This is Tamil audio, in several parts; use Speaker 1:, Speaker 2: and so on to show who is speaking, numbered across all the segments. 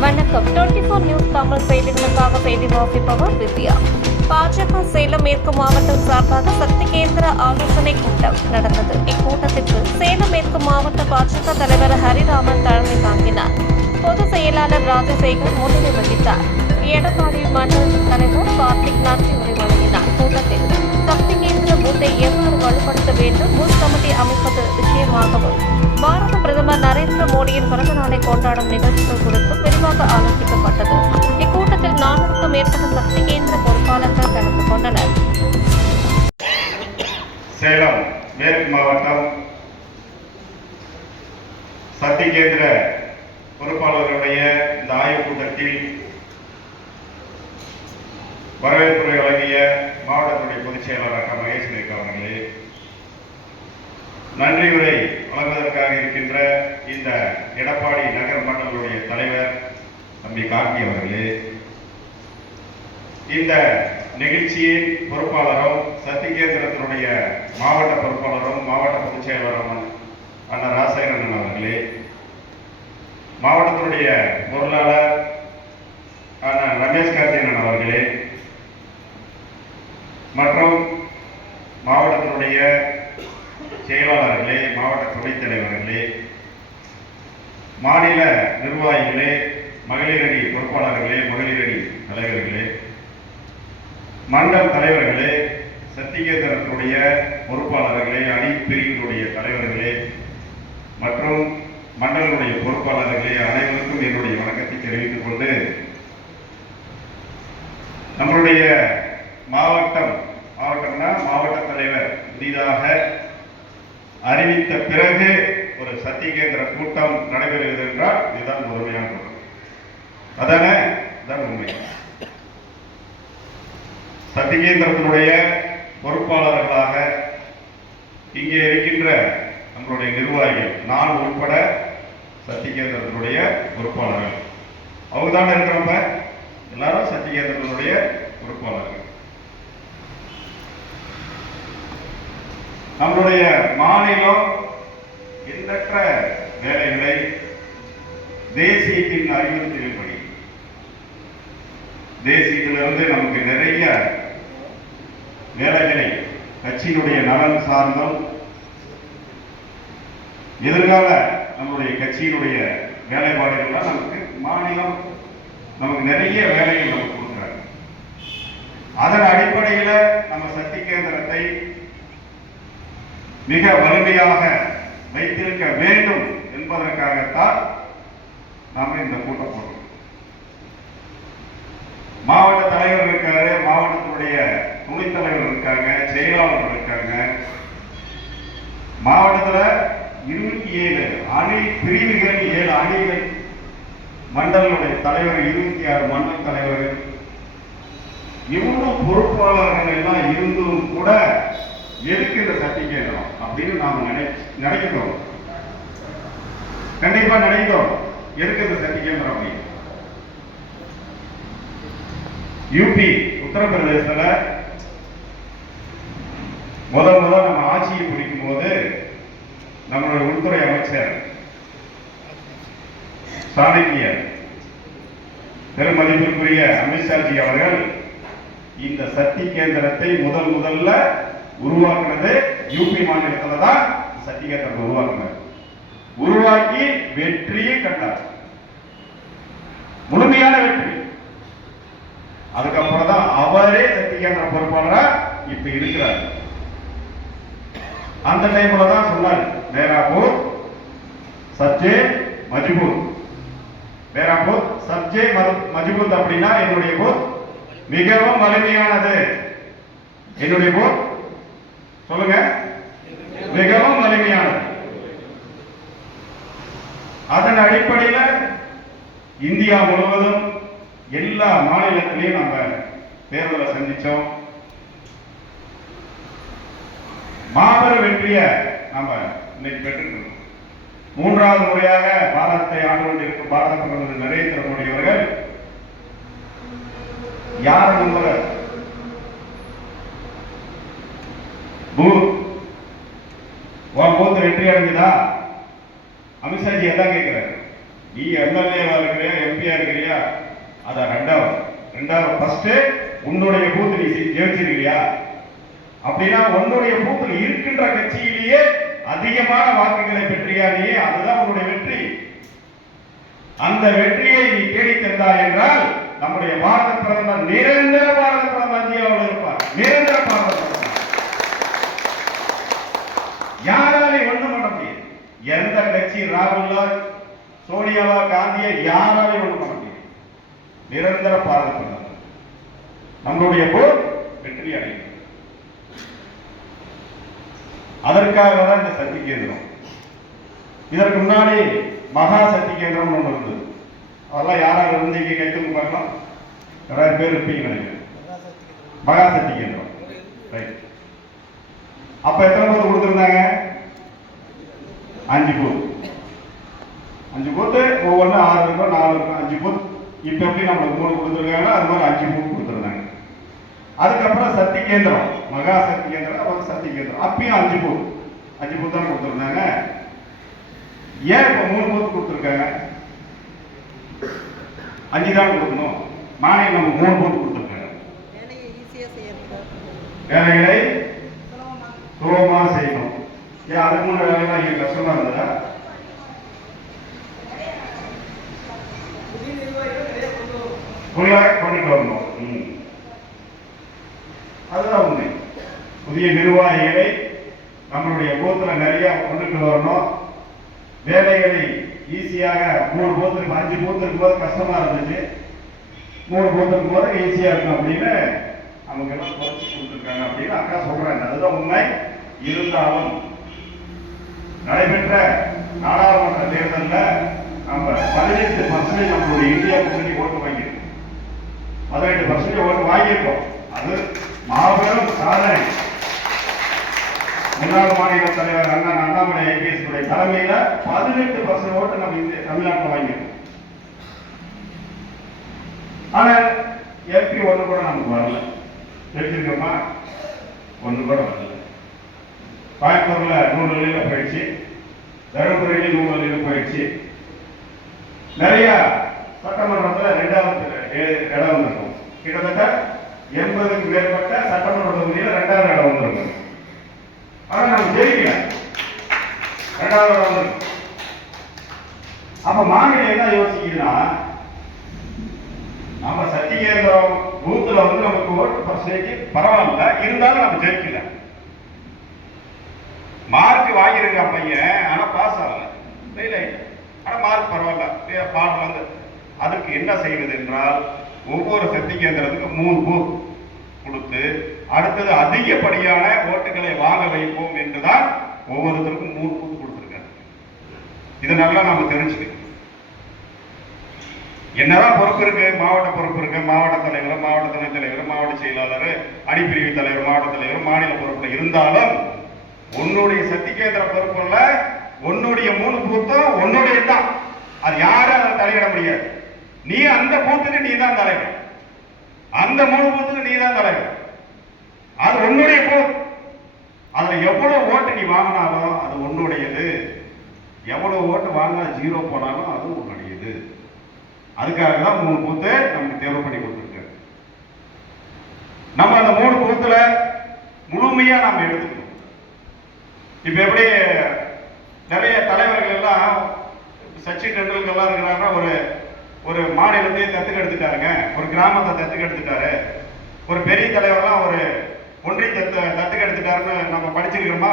Speaker 1: வணக்கம். டுவெண்ட்டி ஃபோர் நியூஸ் தமிழ் செய்திகளுக்காக செய்தி வாசிப்பவர் வித்யா. பாஜக சேலம் மேற்கு மாவட்டம் சார்பாக சக்தி கேந்திர ஆலோசனை கூட்டம் நடந்தது. இக்கூட்டத்திற்கு சேலம் மேற்கு மாவட்ட பாஜக தலைவர் ஹரிராமன் தலைமை தாங்கினார். பொதுச் செயலாளர் ராஜசேகர் முன்னிலை வகித்தார். எடப்பாடி மண்டல தலைவர் கார்த்திக் நன்றி உரை வழங்கினார். கூட்டத்தில் சக்தி கேந்திர பூத்தை எவ்வாறு வலுப்படுத்த வேண்டும்? பூத் கமிட்டி அமைப்பது விஷயமாகவும் பாரத பிரதமர் நரேந்திர மோடியின் பிறந்த நாளை கொண்டாடும் நிகழ்ச்சிகள் குறித்து விரிவாக ஆலோசிக்கப்பட்டது. இக்கூட்டத்தில் நானூறுக்கும் மேற்பட்ட சக்தி கேந்திர பொறுப்பாளர்கள் கலந்து கொண்டனர்.
Speaker 2: சேலம் மேற்கு மாவட்டம் சக்தி கேந்திர பொறுப்பாளர்களுடைய இந்த ஆய்வுக் கூட்டத்தில் வரவேற்புரை வழங்கிய மாவட்டத்துடைய பொதுச் செயலாளர் அக்கா மகேஷ் அவர்களே நன்றி உரை வழங்குவதற்காக இருக்கின்ற இந்த எடப்பாடி நகர் மண்டலுடைய தலைவர் தம்பி கார்கி அவர்களே. இந்த நிகழ்ச்சியின் பொறுப்பாளரும் சத்திகேந்திரத்தினுடைய மாவட்ட பொறுப்பாளரும் மாவட்ட பொதுச் செயலாளரும் அண்ணன் ராசேகரன் அவர்களே. மாவட்டத்தினுடைய பொருளாளர் அண்ணன் ரமேஷ் கார்த்திகேயன் அவர்களே. மற்றும் மாவட்டத்தினுடைய செயலாளர்களே மாவட்ட துணைத் தலைவர்களே மாநில நிர்வாகிகளே மகளிரணி பொறுப்பாளர்களே மகளிரணி தலைவர்களே மண்டல் தலைவர்களே சத்தியகேந்திரத்துடைய பொறுப்பாளர்களே அணி பிரிவினுடைய தலைவர்களே மற்றும் மண்டலுடைய பொறுப்பாளர்களே அனைவருக்கும் என்னுடைய வணக்கத்தை தெரிவித்துக் கொண்டு நம்மளுடைய மாவட்டம் மாவட்டம்னா மாவட்ட தலைவர் புதிதாக அறிவித்த பிறகு ஒரு சத்தியகேந்திர கூட்டம் நடைபெறுகிறது என்றால் இதுதான் முதன்மையான அதானே இதுதான் உண்மை. சத்தியகேந்திரத்தினுடைய பொறுப்பாளர்களாக இங்கே இருக்கின்ற நம்மளுடைய நிர்வாகிகள் நான் உட்பட சத்தியகேந்திரத்தினுடைய பொறுப்பாளர்கள். அவங்க தானே இருக்கிறவங்க எல்லாரும் சத்தியகேந்திரத்தினுடைய பொறுப்பாளர்கள். நம்மளுடைய மாநிலம் எண்ணற்ற வேலைகளை தேசியத்தின் அறிவுறுத்தலின்படி தேசியத்திலிருந்து நமக்கு நிறைய வேலைகளை கட்சியினுடைய நலன் சார்ந்தும் எதிர்கால நம்முடைய கட்சியினுடைய வேலைப்பாடுகள்லாம் நமக்கு மாநிலம் நமக்கு நிறைய வேலைகள் நமக்கு கொடுக்குறாங்க. அதன் அடிப்படையில் நம்ம சக்தி கேந்திரத்தை மிக வலிமையாக வைத்திருக்க வேண்டும் என்பதற்காகத்தான் நாம இந்த கூட்டம் போடுறோம். மாவட்ட தலைவர் இருக்காரு மாவட்டத்தினுடைய துணைத் தலைவர் இருக்காங்க செயலாளர் இருக்காங்க. மாவட்டத்துல இருபத்தி ஏழு அணி பிரிவுகள் ஏழு அணிகள் மண்டலுடைய தலைவர் இருபத்தி ஆறு மண்டல் தலைவர். இவ்வளவு பொறுப்பாளர்கள் எல்லாம் இருந்தும் கூட எதுக்கு இந்த சக்தி அப்படின்னு நாம நினை நினைக்கிறோம் கண்டிப்பா நினைக்கிறோம் எதுக்கு இந்த சக்தி கேந்திரம் அப்படின்னு. யூபி உத்தரப்பிரதேசத்துல முதல் முதல் நம்ம ஆட்சியை பிடிக்கும் போது நம்மளுடைய உள்துறை அமைச்சர் சாணக்கியர் பெருமதிப்பிற்குரிய அமித்ஷாஜி அவர்கள் இந்த சக்தி கேந்திரத்தை முதல் முதல்ல உருவாக்குனது யூபி மாநிலத்துல தான் சக்தி உருவாக்குனார் உருவாக்கி வெற்றியை கண்டார். முழுமையான வெற்றி. அதுக்கப்புறம் தான் அவரே சத்தியகேந்திர பொறுப்பாளரா இப்ப இருக்கிறார். அந்த டைம்ல தான் சொன்னார் மேராபூர் சப்ஜே மஜ்பூத். மேராபூர் சப்ஜே மது- மஜ்பூத் அப்படின்னா என்னுடைய பூத் மிகவும் வலிமையானது. என்னுடைய பூத் சொல்லுங்க. மிகவும் வலிமையானது அதன் அடிப்படையில் இந்தியா முழுவதும் எல்லா மாநிலத்திலையும் நம்ம தேர்தலை சந்திச்சோம். மாபெரும் வெற்றியை நம்ம இன்னைக்கு பெற்றுக்கிறோம் மூன்றாவது முறையாக பாரதத்தை ஆண்டு கொண்டிருக்கும் பாரத பிரதமர் நரேந்திர மோடி அவர்கள் யார் நம்புற மூணு உன் பூத் வெற்றி அடைஞ்சுதா? அமித்ஷாஜி எல்லாம் கேட்கிறாரு? நீ எம்எல்ஏவா இருக்கிறியா எம்பியா இருக்கிறியா? அதான் ரெண்டாவது. ரெண்டாவது ஃபர்ஸ்ட் உன்னுடைய பூத்து நீ ஜெயிச்சிருக்கிறியா? ஜெயிச்சிருக்கியா அப்படின்னா உன்னுடைய பூத்தில் இருக்கின்ற கட்சியிலேயே அதிகமான வாக்குகளை பெற்றியாலேயே அதுதான் உன்னுடைய வெற்றி. அந்த வெற்றியை நீ தேடி தந்தா என்றால் நம்முடைய பாரத பிரதமர் நிரந்தர பாரத பிரதமர் இந்தியாவில் இருப்பார். நிரந்தர பாரத பிரதமர். யாராலையும் ஒண்ணும் பண்ண முடியாது. எந்த கட்சி ராகுலா சோனியாவா காந்தியா யாராலையும் ஒண்ணும் பண்ண முடியாது. நிரந்தர பாதுகாப்பு நம்மளுடைய போர் வெற்றி அடையும். அதற்காக தான் இந்த சக்தி கேந்திரம். இதற்கு முன்னாடி மகா சக்தி கேந்திரம் ஒன்று இருந்தது. அதெல்லாம் யாராவது இங்கே கைத்துக்கு பார்க்கலாம் நிறைய பேர் இருப்பீங்க நினைக்கிறேன். மகா சக்தி கேந்திரம். ரைட் அப்ப எத்தனை பூத்து கொடுத்துருந்தாங்க? அஞ்சு பூத் அஞ்சு பூத்து ஒவ்வொன்றும் ஆறு இருக்கும் நாலு இருக்கும் அஞ்சு பூத் இப்ப எப்படி நம்மளுக்கு மூணு கொடுத்துருக்காங்க? அது மாதிரி அஞ்சு பூத் கொடுத்துருந்தாங்க. அதுக்கப்புறம் சக்தி கேந்திரம். மகா சக்தி கேந்திரம் அப்புறம் சக்தி கேந்திரம். அப்பயும் அஞ்சு பூத் அஞ்சு பூத் தான் கொடுத்துருந்தாங்க. ஏன் இப்ப மூணு பூத் கொடுத்துருக்காங்க? அஞ்சு தான் கொடுக்கணும். மானியம் நம்ம மூணு பூத் கொடுத்துருக்காங்க. வேலைகளை சுலபமாக செய்யணும். ஏன் அதுக்கு முன்ன வேலையெல்லாம் இங்க கஷ்டமா இருந்ததா? உள்ள கொண்டுட்டு வரணும். ம். அதுதான் உண்மை. புதிய நிர்வாகிகளை நம்மளுடைய பூத்துல நிறைய கொண்டுட்டு வரணும். வேலைகளை ஈஸியாக மூணு பூத்து அஞ்சு பூத்து இருக்கும்போது கஷ்டமா இருந்துச்சு. மூணு பூத்து இருக்கும்போது ஈஸியா இருக்கும் அப்படின்னு நமக்கு எல்லாம் குறைச்சி கொடுத்துருக்காங்க அப்படின்னு அக்கா சொல்றாங்க. அதுதான் உண்மை. இருந்தாலும் நடைபெற்ற நாடாளுமன்ற தேர்தலில் நம்ம பதினெட்டு பர்சன்டேஜ் நம்மளுடைய இந்தியா கூட்டணி ஓட்டு வாங்கியிருக்கோம் பதினெட்டு பர்சன்டேஜ் ஓட்டு வாங்கியிருக்கோம். அது மாபெரும் சாதனை. முன்னாள் மாநில தலைவர் அண்ணன் அண்ணாமலை ஐபிஎஸ் உடைய தலைமையில பதினெட்டு பர்சன்ட் ஓட்டு நம்ம இந்திய தமிழ்நாட்டில் வாங்கியிருக்கோம். ஆனா எம்பி ஒன்று கூட நமக்கு வரல. தெரிஞ்சிருக்கோமா ஒன்று கூட வரல. கோயம்புத்தூர்ல நூறு நிலையில போயிடுச்சு. தருமபுரியில நூறு நிலையில போயிடுச்சு. நிறைய சட்டமன்றத்தில் ரெண்டாவது இடம் வந்திருக்கும். கிட்டத்தட்ட எண்பதுக்கு மேற்பட்ட சட்டமன்ற தொகுதியில் ரெண்டாவது இடம் வந்திருக்கும். ஆனால் நம்ம ஜெயிக்கல. ரெண்டாவது இடம் வந்திருக்கும் அப்ப மாநிலம் என்ன யோசிக்குதுன்னா நம்ம சத்தியகேந்திரம் பூத்துல வந்து நமக்கு ஓட்டு பர்சன்டேஜ் பரவாயில்ல. இருந்தாலும் நம்ம ஜெயிக்கணும் ஆனா பரவாயில்ல. பாடம் வந்து அதுக்கு என்ன செய்வது என்றால் ஒவ்வொரு சக்தி கேந்திரத்துக்கு மூணு பூத் கொடுத்து அடுத்தது அதிகப்படியான ஓட்டுகளை வாங்க வைப்போம் என்றுதான் ஒவ்வொருத்தருக்கும் மூணு பூத் கொடுத்துருக்காங்க இதை நல்லா நாம தெரிஞ்சுக்கணும். என்னதான் பொறுப்பு இருக்கு? மாவட்ட பொறுப்பு இருக்கு. மாவட்ட தலைவர் மாவட்ட துணைத் தலைவர் மாவட்ட செயலாளர் அடிப்பிரிவு தலைவர் மாவட்ட தலைவர் மாநில பொறுப்புல இருந்தாலும் உன்னுடைய சக்தி கேந்திர பொறுப்புல உன்னுடைய மூணு பூத்தும் உன்னுடைய தான் அது யாரும் அதை தலையிட முடியாது. நீ அந்த பூத்துக்கு நீ தான் தலைவர் அந்த மூணு பூத்துக்கு நீ தான் தலைவர் அது உன்னுடைய பூத் அதுல எவ்வளவு ஓட்டு நீ வாங்கினாலும் அது உன்னுடையது. எவ்வளவு ஓட்டு வாங்கினா ஜீரோ போனாலும் அது உன்னுடையது. அதுக்காக தான் மூணு பூத்து நமக்கு தேர்வு பண்ணி கொடுத்துருக்காரு. நம்ம அந்த மூணு பூத்துல முழுமையா நாம் எடுத்துக்கணும். இப்ப எப்படி நிறைய தலைவர்கள் எல்லாம் சச்சின் டெண்டுல்கர்லாம் இருக்கிறாருன்னா ஒரு ஒரு மாநிலத்தையே தத்துக்கு எடுத்துட்டாருங்க ஒரு கிராமத்தை தத்துக்கு எடுத்துட்டாரு ஒரு பெரிய தலைவர்லாம் ஒரு ஒன்றிய தத்து தத்துக்கு எடுத்துட்டாருன்னு நம்ம படிச்சிருக்கிறோமா?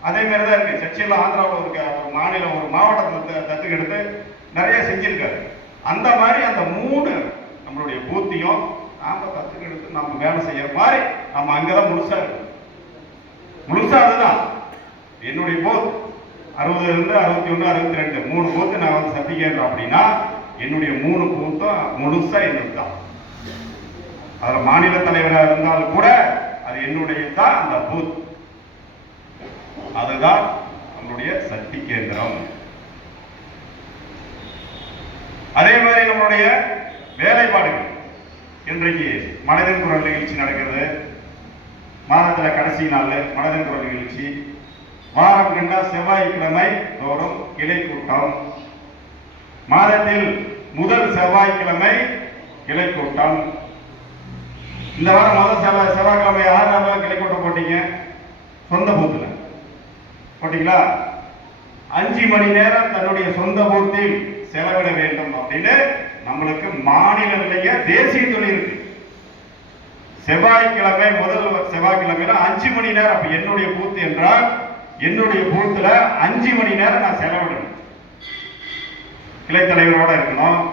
Speaker 2: அதே மாதிரி தான் இருக்கு. சச்சின்ல ஆந்திராவில் இருக்க ஒரு மாநிலம் ஒரு மாவட்டத்தை த- தத்துக்கு எடுத்து நிறைய செஞ்சிருக்காரு. அந்த மாதிரி அந்த மூணு நம்மளுடைய பூத்தியும் நாம தத்துக்கு எடுத்து நம்ம வேலை செய்யற மாதிரி நம்ம அங்கதான் முழுசா இருக்கணும் முழுசா அதுதான். என்னுடைய போத் அறுபது இருந்து அறுபத்தி ஒன்று அறுபத்தி ரெண்டு. மூணு பூத்து நான் வந்து சர்டிஃபிகேட் அப்படின்னா என்னுடைய மூணு பூத்தும் முழுசா என்னது தான். அதில் மாநில தலைவராக இருந்தாலும் கூட அது என்னுடைய தான் அந்த பூத். அதுதான் நம்மளுடைய சக்தி கேந்திரம். அதே மாதிரி நம்மளுடைய வேலைப்பாடுகள். இன்றைக்கு மனதின் குரல் நிகழ்ச்சி நடக்கிறது. மாதத்தில் கடைசி நாள் மனதின் குரல் நிகழ்ச்சி. வாரம் கண்டா செவ்வாய்க்கிழமை தோறும் கிளை கூட்டம். மாதத்தில் முதல் செவ்வாய்க்கிழமை கிளை கூட்டம். இந்த வாரம் முதல் செவ்வாய் செவ்வாய்க்கிழமை யார் யாரெல்லாம் கிளை கூட்டம் போட்டீங்க? சொந்த பூத்துல. போட்டீங்களா? அஞ்சு மணி நேரம் தன்னுடைய சொந்த பூத்தில் செலவிட வேண்டும் அப்படின்னு நம்மளுக்கு மாநில நிலைய தேசிய தொழில் இருக்கு. செவ்வாய்க்கிழமை முதல் செவ்வாய்க்கிழமையில அஞ்சு மணி நேரம். என்னுடைய பூத்து என்றால் என்னுடைய பூத்துல அஞ்சு மணி நேரம் நான் செலவிடணும். கிளை தலைவரோட இருக்கணும்.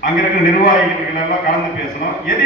Speaker 2: அங்க இருக்கிற நிர்வாகிகள் எல்லாம் கலந்து பேசணும். எது